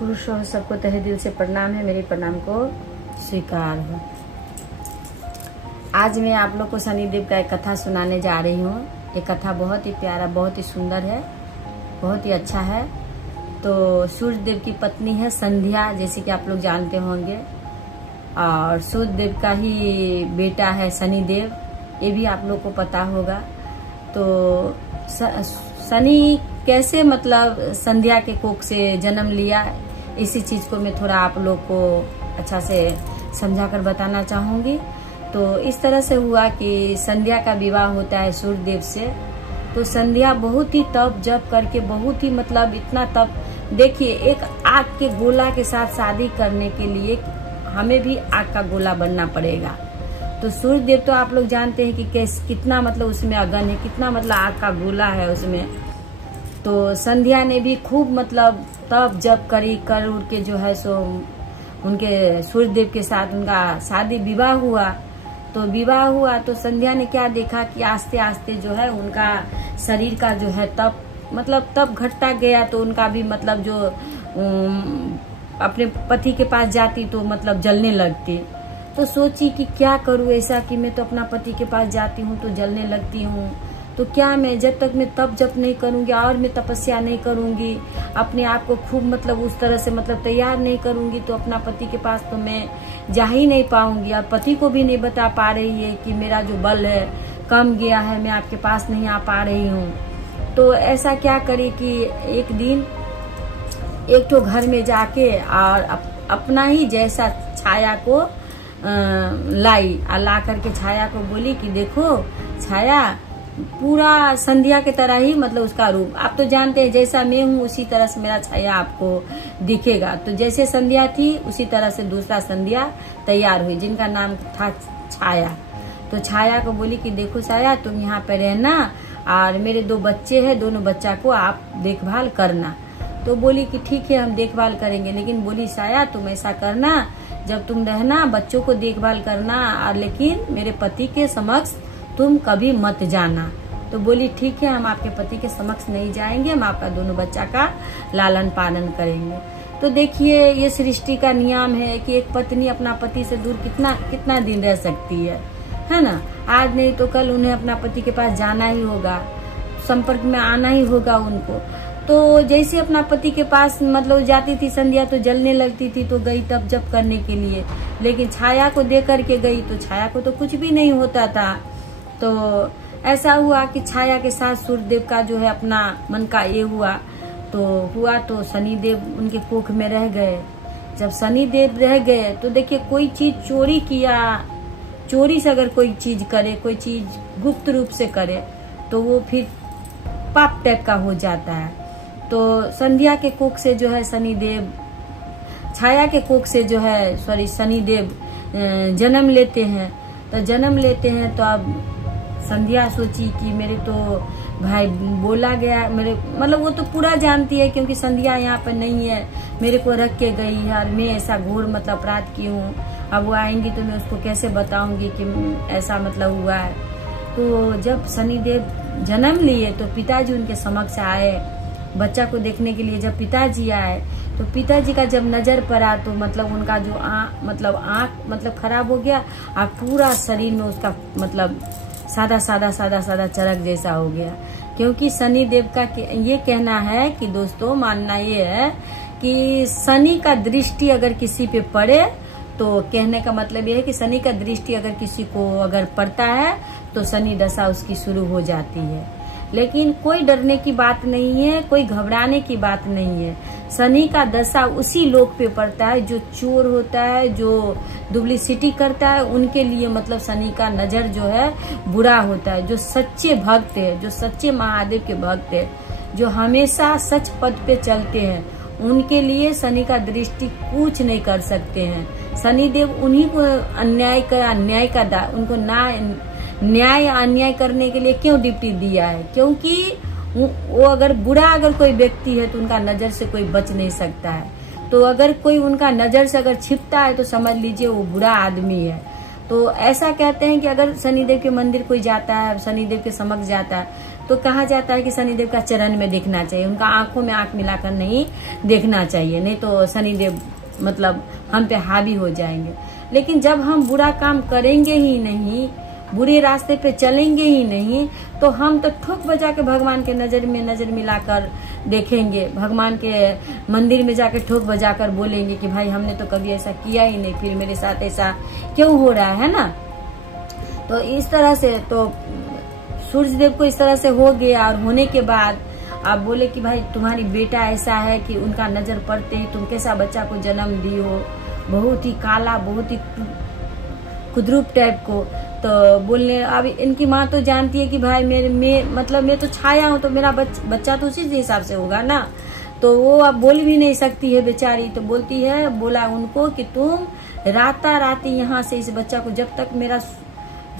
गुरु सो सबको तहे दिल से प्रणाम है। मेरे प्रणाम को स्वीकार हो। आज मैं आप लोग को शनिदेव का एक कथा सुनाने जा रही हूँ। ये कथा बहुत ही प्यारा, बहुत ही सुंदर है, बहुत ही अच्छा है। तो सूर्य देव की पत्नी है संध्या, जैसे कि आप लोग जानते होंगे, और सूर्य देव का ही बेटा है शनिदेव, ये भी आप लोग को पता होगा। तो शनि कैसे मतलब संध्या के कोख से जन्म लिया, इसी चीज को मैं थोड़ा आप लोग को अच्छा से समझा कर बताना चाहूंगी। तो इस तरह से हुआ कि संध्या का विवाह होता है सूर्य देव से। तो संध्या बहुत ही तप जप करके, बहुत ही मतलब इतना तप, देखिए एक आग के गोला के साथ शादी करने के लिए हमें भी आग का गोला बनना पड़ेगा। तो सूर्य देव तो आप लोग जानते हैं कि कितना मतलब उसमें अगन है, कितना मतलब आग का गोला है उसमें। तो संध्या ने भी खूब मतलब तप जप करी कर उड़ के जो है सो उनके सूर्य देव के साथ उनका शादी विवाह हुआ। तो विवाह हुआ तो संध्या ने क्या देखा कि आस्ते आस्ते जो है उनका शरीर का जो है तप मतलब तप घटता गया। तो उनका भी मतलब जो अपने पति के पास जाती तो मतलब जलने लगती। तो सोची कि क्या करूं ऐसा कि मैं तो अपना पति के पास जाती हूँ तो जलने लगती हूँ, तो क्या मैं जब तक मैं तप जप नहीं करूंगी और मैं तपस्या नहीं करूंगी, अपने आप को खूब मतलब उस तरह से मतलब तैयार नहीं करूंगी, तो अपना पति के पास तो मैं जा ही नहीं पाऊंगी। और पति को भी नहीं बता पा रही है कि मेरा जो बल है कम गया है, मैं आपके पास नहीं आ पा रही हूँ। तो ऐसा क्या करे कि एक दिन एक तो घर में जाके और अपना ही जैसा छाया को लाई और ला करके छाया को बोली कि देखो छाया, पूरा संध्या के तरह ही मतलब उसका रूप, आप तो जानते हैं जैसा मैं हूँ उसी तरह से मेरा छाया आपको दिखेगा। तो जैसे संध्या थी उसी तरह से दूसरा संध्या तैयार हुई, जिनका नाम था छाया। तो छाया को बोली कि देखो छाया, तुम यहाँ पे रहना और मेरे 2 बच्चे हैं, दोनों बच्चा को आप देखभाल करना। तो बोली कि ठीक है हम देखभाल करेंगे, लेकिन बोली छाया तुम ऐसा करना, जब तुम रहना बच्चों को देखभाल करना, और लेकिन मेरे पति के समक्ष तुम कभी मत जाना। तो बोली ठीक है हम आपके पति के समक्ष नहीं जाएंगे, हम आपका दोनों बच्चा का लालन पालन करेंगे। तो देखिए ये सृष्टि का नियम है कि एक पत्नी अपना पति से दूर कितना दिन रह सकती है ना। आज नहीं तो कल उन्हें अपना पति के पास जाना ही होगा, संपर्क में आना ही होगा उनको। तो जैसे अपना पति के पास मतलब जाती थी संध्या तो जलने लगती थी, तो गई तप जप करने के लिए, लेकिन छाया को दे करके गई तो छाया को तो कुछ भी नहीं होता था। तो ऐसा हुआ कि छाया के साथ सूर्यदेव का जो है अपना मन का ये हुआ तो शनिदेव उनके कोख में रह गए। जब शनिदेव रह गए तो देखिए कोई चीज चोरी किया, चोरी से अगर कोई चीज करे, कोई चीज गुप्त रूप से करे तो वो फिर पाप टाइप का हो जाता है। तो संध्या के कोख से जो है शनिदेव, छाया के कोख से जो है शनिदेव जन्म लेते हैं। तो जन्म लेते हैं तो अब संध्या सोची कि मेरे तो भाई बोला गया, मेरे मतलब वो तो पूरा जानती है क्योंकि संध्या यहाँ पर नहीं है, मेरे को रख के गई है और मैं ऐसा घोर मतलब अपराध की हूँ। अब वो आएंगी तो मैं उसको कैसे बताऊंगी कि ऐसा मतलब हुआ है। तो जब शनिदेव जन्म लिए तो पिताजी उनके समक्ष आए बच्चा को देखने के लिए। जब पिताजी आए तो पिताजी का जब नजर पड़ा तो मतलब उनका जो आँख मतलब खराब हो गया और पूरा शरीर में उसका मतलब सादा चरक जैसा हो गया। क्योंकि शनि देव का ये कहना है कि दोस्तों मानना ये है कि शनि का दृष्टि अगर किसी पे पड़े, तो कहने का मतलब ये है कि शनि का दृष्टि अगर किसी को अगर पड़ता है तो शनि दशा उसकी शुरू हो जाती है। लेकिन कोई डरने की बात नहीं है, कोई घबराने की बात नहीं है। शनि का दशा उसी लोग पे पड़ता है जो चोर होता है, जो डुप्लीसिटी करता है, उनके लिए मतलब शनि का नजर जो है बुरा होता है। जो सच्चे भक्त है, जो सच्चे महादेव के भक्त है, जो हमेशा सच पद पे चलते हैं, उनके लिए शनि का दृष्टि कुछ नहीं कर सकते हैं। शनिदेव उन्हीं को उनको न्याय अन्याय करने के लिए क्यों ड्यूटी दिया है, क्योंकि वो अगर बुरा अगर कोई व्यक्ति है तो उनका नजर से कोई बच नहीं सकता है। तो अगर कोई उनका नजर से अगर छिपता है तो समझ लीजिए वो बुरा आदमी है। तो ऐसा कहते हैं कि अगर शनिदेव के मंदिर कोई जाता है, शनिदेव के समक्ष जाता है, तो कहा जाता है कि शनिदेव का चरण में देखना चाहिए, उनका आंखों में आंख मिलाकर नहीं देखना चाहिए, नहीं तो शनिदेव मतलब हम पे हावी हो जाएंगे। लेकिन जब हम बुरा काम करेंगे ही नहीं, बुरे रास्ते पे चलेंगे ही नहीं, तो हम तो ठोक बजा के भगवान के नजर में नजर मिलाकर देखेंगे, भगवान के मंदिर में जाके ठोक बजा कर बोलेंगे कि भाई हमने तो कभी ऐसा किया ही नहीं, फिर मेरे साथ ऐसा क्यों हो रहा है ना। तो इस तरह से तो सूर्य देव को इस तरह से हो गया, और होने के बाद आप बोले कि भाई तुम्हारी बेटा ऐसा है कि उनका नजर पड़ते ही तुम कैसा बच्चा को जन्म दी हो, बहुत ही काला, बहुत ही कुद्रूप टाइप को। तो बोलने अब इनकी माँ तो जानती है कि भाई मैं तो छाया हूँ, तो मेरा बच्चा तो उसी हिसाब से होगा ना। तो वो अब बोल भी नहीं सकती है बेचारी, तो बोलती है, बोला उनको कि तुम राती यहाँ से इस बच्चा को, जब तक मेरा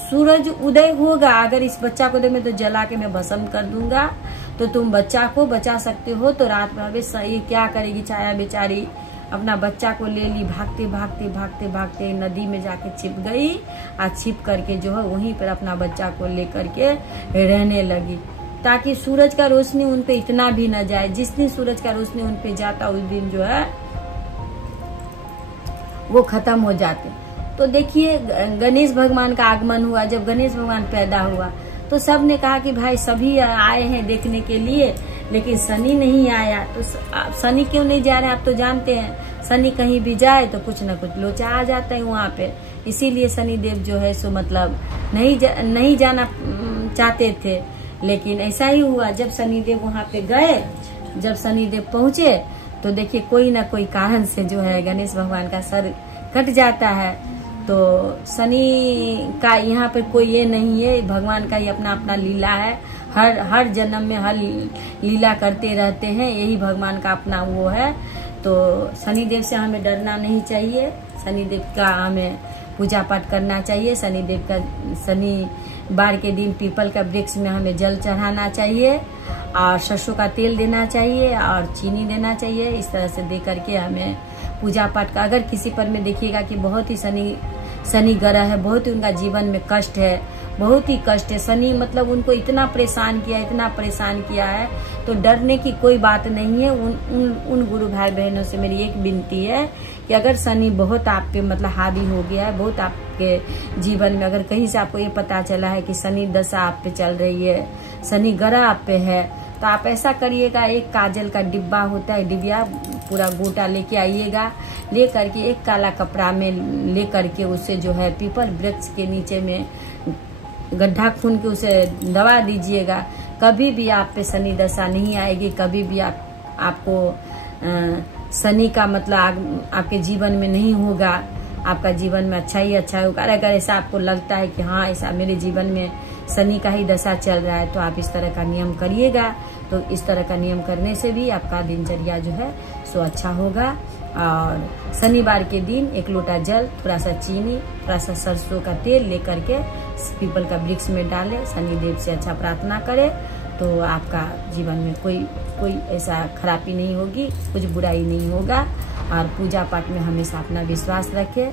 सूरज उदय होगा, अगर इस बच्चा को मैं तो जला के मैं भस्म कर दूंगा, तो तुम बच्चा को बचा सकते हो। तो रात में ये क्या करेगी छाया बेचारी, अपना बच्चा को ले ली, भागते भागते भागते भागते नदी में जाके छिप गई, और छिप करके जो है वहीं पर अपना बच्चा को लेकर के रहने लगी, ताकि सूरज का रोशनी उन पे इतना भी न जाए। जिस दिन सूरज का रोशनी उन पे जाता उस दिन जो है वो खत्म हो जाते। तो देखिए गणेश भगवान का आगमन हुआ, जब गणेश भगवान पैदा हुआ तो सब ने कहा कि भाई सभी आए हैं देखने के लिए, लेकिन शनि नहीं आया। तो शनि क्यों नहीं जा रहे, आप तो जानते हैं शनि कहीं भी जाए तो कुछ न कुछ लोचा आ जाता है वहाँ पे, इसीलिए शनि देव जो है सो मतलब नहीं जाना चाहते थे। लेकिन ऐसा ही हुआ, जब शनि देव वहाँ पे गए, जब शनि देव पहुंचे तो देखिए कोई ना कोई कारण से जो है गणेश भगवान का सर कट जाता है। तो शनि का यहाँ पे कोई ये नहीं है, भगवान का ही अपना अपना लीला है, हर जन्म में हर लीला करते रहते हैं, यही भगवान का अपना वो है। तो शनिदेव से हमें डरना नहीं चाहिए, शनिदेव का हमें पूजा पाठ करना चाहिए, शनिदेव का शनिवार के दिन पीपल का वृक्ष में हमें जल चढ़ाना चाहिए, और सरसों का तेल देना चाहिए और चीनी देना चाहिए। इस तरह से दे करके हमें पूजा पाठ का, अगर किसी पर में देखिएगा कि बहुत ही शनि ग्रह है, बहुत ही उनका जीवन में कष्ट है, बहुत ही कष्ट है, शनि मतलब उनको इतना परेशान किया है, तो डरने की कोई बात नहीं है। उन गुरु भाई बहनों से मेरी एक विनती है कि अगर शनि बहुत आप पे मतलब हावी हो गया है, बहुत आपके जीवन में, अगर कहीं से आपको ये पता चला है कि शनि दशा आप पे चल रही है, शनि ग्रह आप पे है, तो आप ऐसा करिएगा, एक काजल का डिब्बा होता है, डिबिया पूरा गोटा लेके आइएगा, ले करके एक काला कपड़ा में ले करके उसे जो है पीपल वृक्ष के नीचे में गड्ढा खून के उसे दबा दीजिएगा। कभी भी आप पे शनि दशा नहीं आएगी, कभी भी आपको शनि का मतलब आपके जीवन में नहीं होगा, आपका जीवन में अच्छा ही अच्छा होगा। अगर ऐसा आपको लगता है कि हाँ ऐसा मेरे जीवन में शनि का ही दशा चल रहा है, तो आप इस तरह का नियम करिएगा। तो इस तरह का नियम करने से भी आपका दिनचर्या जो है सो अच्छा होगा। और शनिवार के दिन 1 लोटा जल, थोड़ा सा चीनी, थोड़ा सा सरसों का तेल लेकर के पीपल का वृक्ष में डालें, शनिदेव से अच्छा प्रार्थना करें, तो आपका जीवन में कोई ऐसा खराबी नहीं होगी, कुछ बुराई नहीं होगा। और पूजा पाठ में हमेशा अपना विश्वास रखें,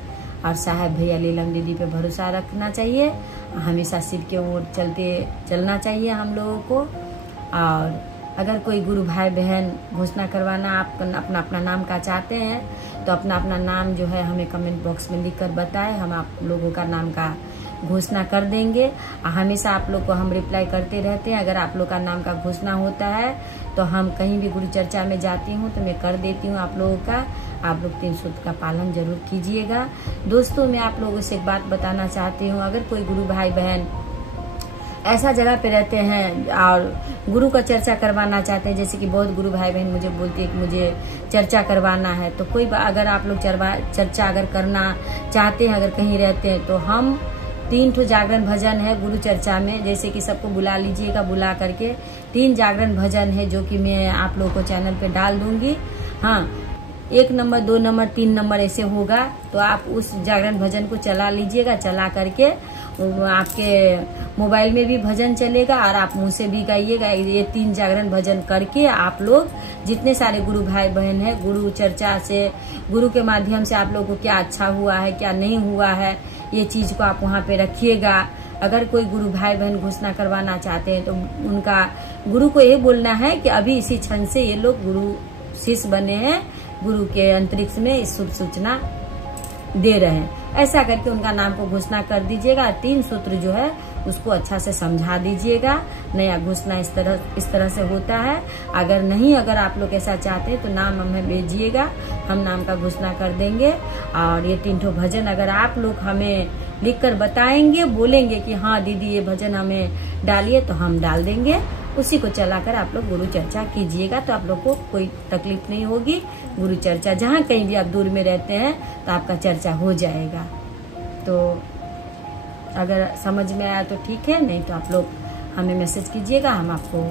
और साहब भैया लीलम दीदी पे भरोसा रखना चाहिए, हमेशा शिव के ओर चलना चाहिए हम लोगों को। और अगर कोई गुरु भाई बहन घोषणा करवाना आप अपना नाम का चाहते हैं, तो अपना नाम जो है हमें कमेंट बॉक्स में लिख कर बताएं, हम आप लोगों का नाम का घोषणा कर देंगे। हमेशा आप लोग को हम रिप्लाई करते रहते हैं, अगर आप लोग का नाम का घोषणा होता है तो हम कहीं भी गुरु चर्चा में जाती हूँ तो मैं कर देती हूँ आप लोगों का। आप लोग 3 सूत्र का पालन जरूर कीजिएगा। दोस्तों मैं आप लोगों से एक बात बताना चाहती हूँ, अगर कोई गुरु भाई बहन ऐसा जगह पे रहते हैं और गुरु का चर्चा करवाना चाहते हैं, जैसे कि बहुत गुरु भाई बहन मुझे बोलते हैं कि मुझे चर्चा करवाना है, तो कोई अगर आप लोग चर्चा अगर करना चाहते हैं, अगर कहीं रहते हैं, तो हम 3 ठो जागरण भजन है गुरु चर्चा में, जैसे कि सबको बुला लीजिएगा, बुला करके 3 जागरण भजन है जो कि मैं आप लोगों को चैनल पे डाल दूंगी। हाँ, 1 नंबर 2 नंबर 3 नंबर ऐसे होगा, तो आप उस जागरण भजन को चला लीजिएगा, चला करके आपके मोबाइल में भी भजन चलेगा और आप मुंह से भी गाइएगा। ये 3 जागरण भजन करके आप लोग जितने सारे गुरु भाई बहन है, गुरु चर्चा से, गुरु के माध्यम से आप लोगों को क्या अच्छा हुआ है क्या नहीं हुआ है, ये चीज को आप वहाँ पे रखिएगा। अगर कोई गुरु भाई बहन घोषणा करवाना चाहते हैं तो उनका गुरु को ये बोलना है कि अभी इसी क्षण से ये लोग गुरु शिष्य बने हैं, गुरु के अंतरिक्ष में इस शुभ सूचना दे रहे हैं। ऐसा करके उनका नाम को घोषणा कर दीजिएगा। 3 सूत्र जो है उसको अच्छा से समझा दीजिएगा। नया घोषणा इस तरह से होता है। अगर आप लोग ऐसा चाहते हैं तो नाम हमें भेजिएगा, हम नाम का घोषणा कर देंगे। और ये 3 ठो भजन अगर आप लोग हमें लिखकर बताएंगे, बोलेंगे कि हाँ दीदी ये भजन हमें डालिए, तो हम डाल देंगे। उसी को चलाकर आप लोग गुरु चर्चा कीजिएगा, तो आप लोग को कोई तकलीफ नहीं होगी। गुरु चर्चा जहाँ कहीं भी आप दूर में रहते हैं तो आपका चर्चा हो जाएगा। तो अगर समझ में आया तो ठीक है, नहीं तो आप लोग हमें मैसेज कीजिएगा, हम आपको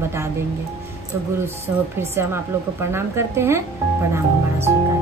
बता देंगे। तो गुरु से फिर से हम आप लोग को प्रणाम करते हैं। प्रणाम हमारा स्वीकार।